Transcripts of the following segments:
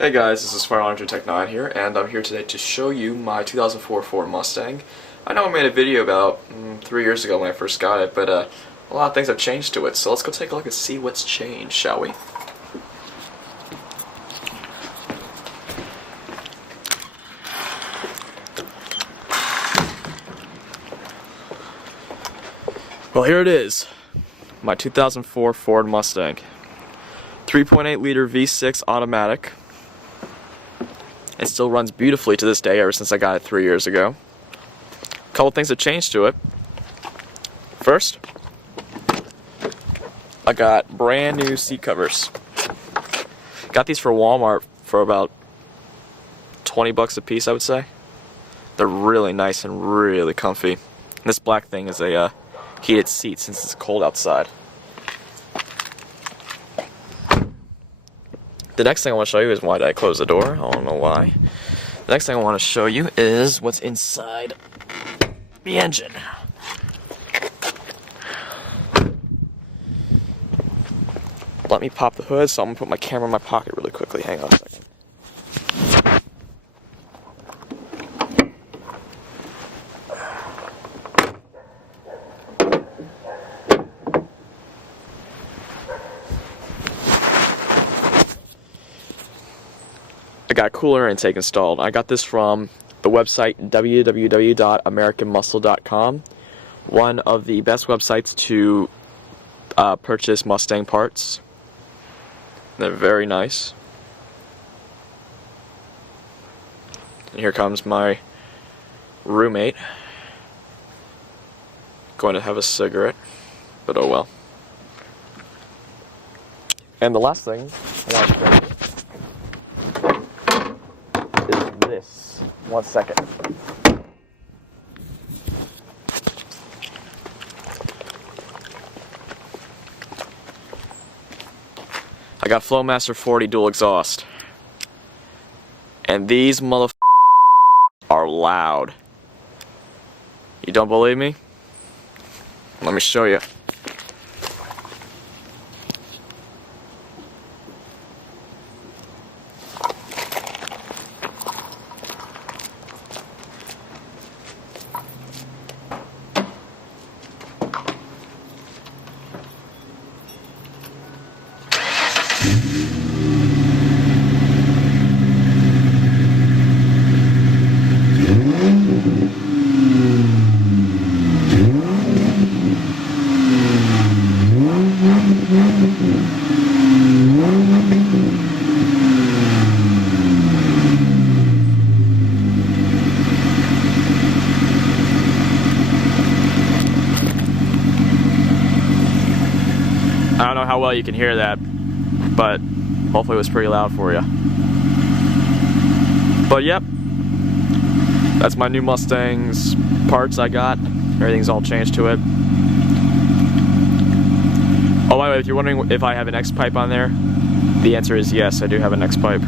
Hey guys, this is Tech9 here, and I'm here today to show you my 2004 Ford Mustang. I know I made a video about 3 years ago when I first got it, but a lot of things have changed to it, so let's go take a look and see what's changed, shall we? Well, here it is, my 2004 Ford Mustang. 3.8 liter V6 automatic. It still runs beautifully to this day ever since I got it 3 years ago. A couple things have changed to it. First, I got brand new seat covers. Got these for Walmart for about 20 bucks a piece, I would say. They're really nice and really comfy. And this black thing is a heated seat since it's cold outside. The next thing I want to show you is why did I close the door? I don't know why. The next thing I want to show you is what's inside the engine. Let me pop the hood, so I'm going to put my camera in my pocket really quickly. Hang on a second. I got Cool-Air Intake installed. I got this from the website www.americanmuscle.com, one of the best websites to purchase Mustang parts. They're very nice. And here comes my roommate. Going to have a cigarette, but oh well. And the last thing I want to show you is this. 1 second. I got Flowmaster 40 dual exhaust. And these motherfuckers are loud. You don't believe me? Let me show you. I don't know how well you can hear that, but hopefully it was pretty loud for you. But yep, that's my new Mustang's parts I got. Everything's all changed to it. Oh, by the way, if you're wondering if I have an X pipe on there, the answer is yes, I do have an X pipe.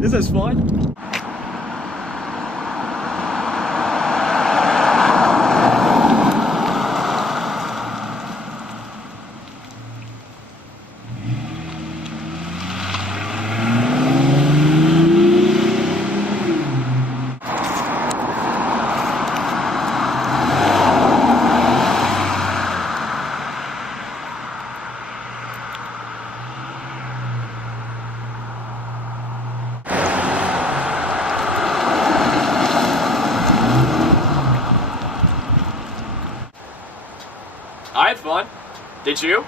This is fun. I had fun. Did you?